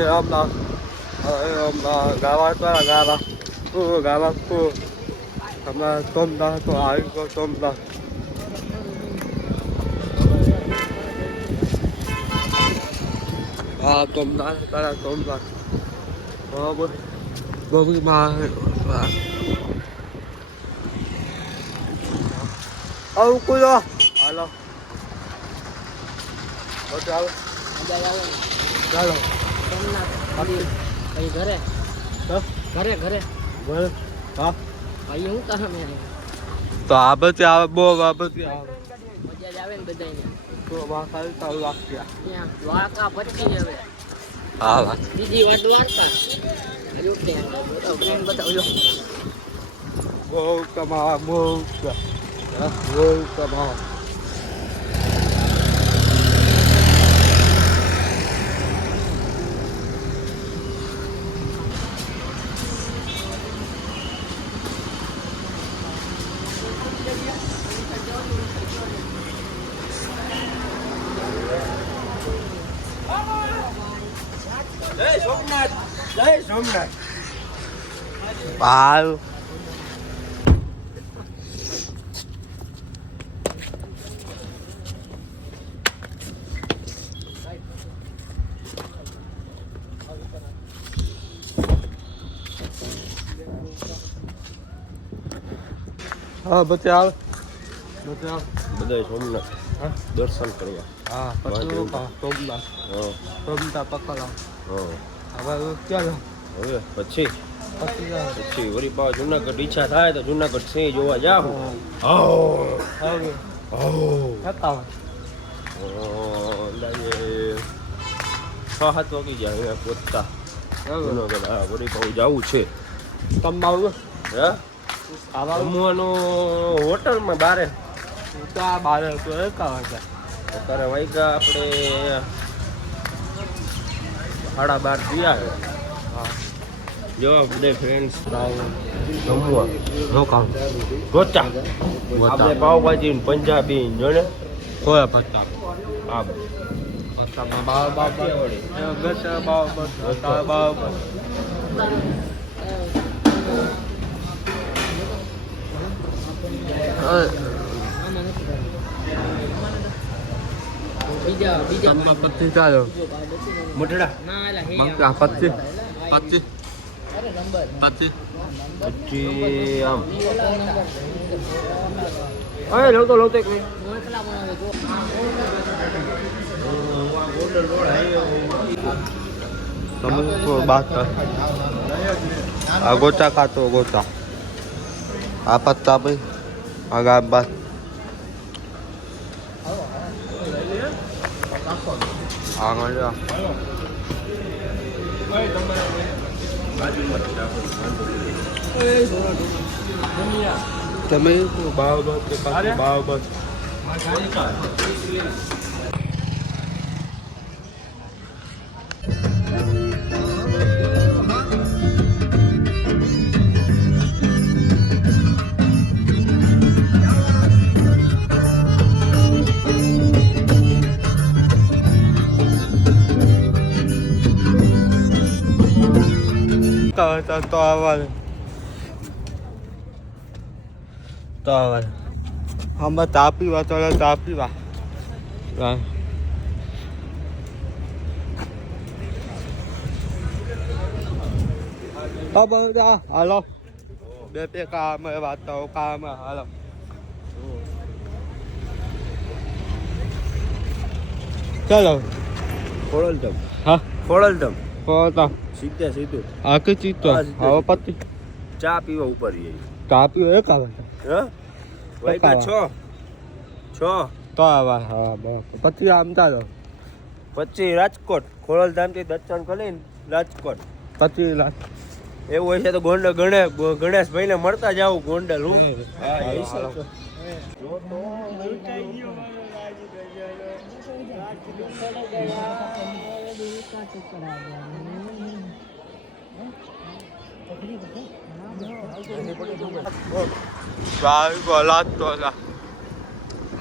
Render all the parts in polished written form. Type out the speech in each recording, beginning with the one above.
Ramla, gawa para gawa, gawa ku, sama tomda to air ko tomda. Tomda para tomda. Bagus mahal. Aku kulo. Halo. Betul. ચાલો કઈ ઘરે ઘરે ઘરે બોલ હા ભાઈ હું તમે તો આ બધી આવે બહુ આ બધી આવે મજા જ આવે ને બધાને તો વાકા ચાલુ લાગ્યા ત્યાં દ્વારકા પતી હવે હા વાત બીજી વાર દ્વારકા હજુ ટ્રેન બતાવજો બહુ કમા બહુ કમા જય સોમનાથ બાલ હા બતાવ બધા સોમનાથ દર્શન કરવા હા પછી સોમનાથ સોમનાથ પકડા હવે ચાલો હવે પછી વળી પાછું જુનાગઢ ઈચ્છા થાય તો જુનાગઢ સિંહ જોવા જાવ સાત વાગી જાય અહીંયા પહોંચતા જુનાગઢ હા વળી પાછું જવું છે તમારું હે જમવાનું હોટલમાં બારે બારે તો એકાવા અત્યારે વાગ્યા આપણે 12:30 થયા છે જો બધે ફ્રેન્ડ્સ જમવા રોકાણ ગોચા આપણે પાવભાજી ને પંજાબી જોને કોઈ પત્તા આ પત્તામાં બાવ ગચા બાવ બીજા પત્તી ચાલો મોટડા મંકા પત્તી પત્તી પત્તી પછી આમ અરે લોકો લોકો એક તમે બાત કર આ ગોચા ખાતો ગોચા આ પત્તા ભાઈ આગા બાત આગળ જા તમે બાવ બસ બાવ બસ તો આવવા આમાં તાપી વા તો તાપી વા હાલો બે બે કામ વાતો કામ હાલો ચાલો ખોળલધમ હા ખોળલધમ પોતા સીધું આખી ચીજ તો હવે પતિ ચા પીવા ઉપર જઈએ તાપી એક આવે હે વાગ્યા 6 તો આવા હા બરાબર પછી આમ ચાલો પછી રાજકોટ ખોડલધામ થી દર્શન કરીને રાજકોટ પછી એવું હોય છે તો ગોંડલ ગણેશભાઈ ને મળતા જાવ ગોંડલ હું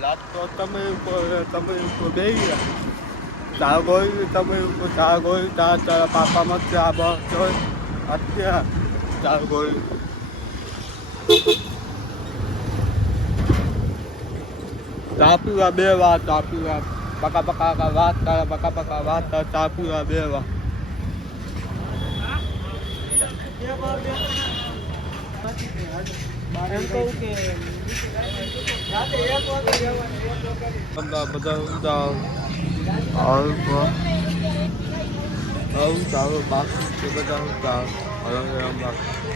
લાત તો તમે બે ગયા ચા ગોઈ તમે ચા ગોઈ ચા તારા પાપામાં ચા બસ અત્યારે ચા ગોઈ ચા પીવા બે વાર ચા પીવા પકા પકા વાત કરે પકા પકા વાત કરે ચા પીવા બે વાર એમ કહું કે બધા આવું ચાલો બાકી બધા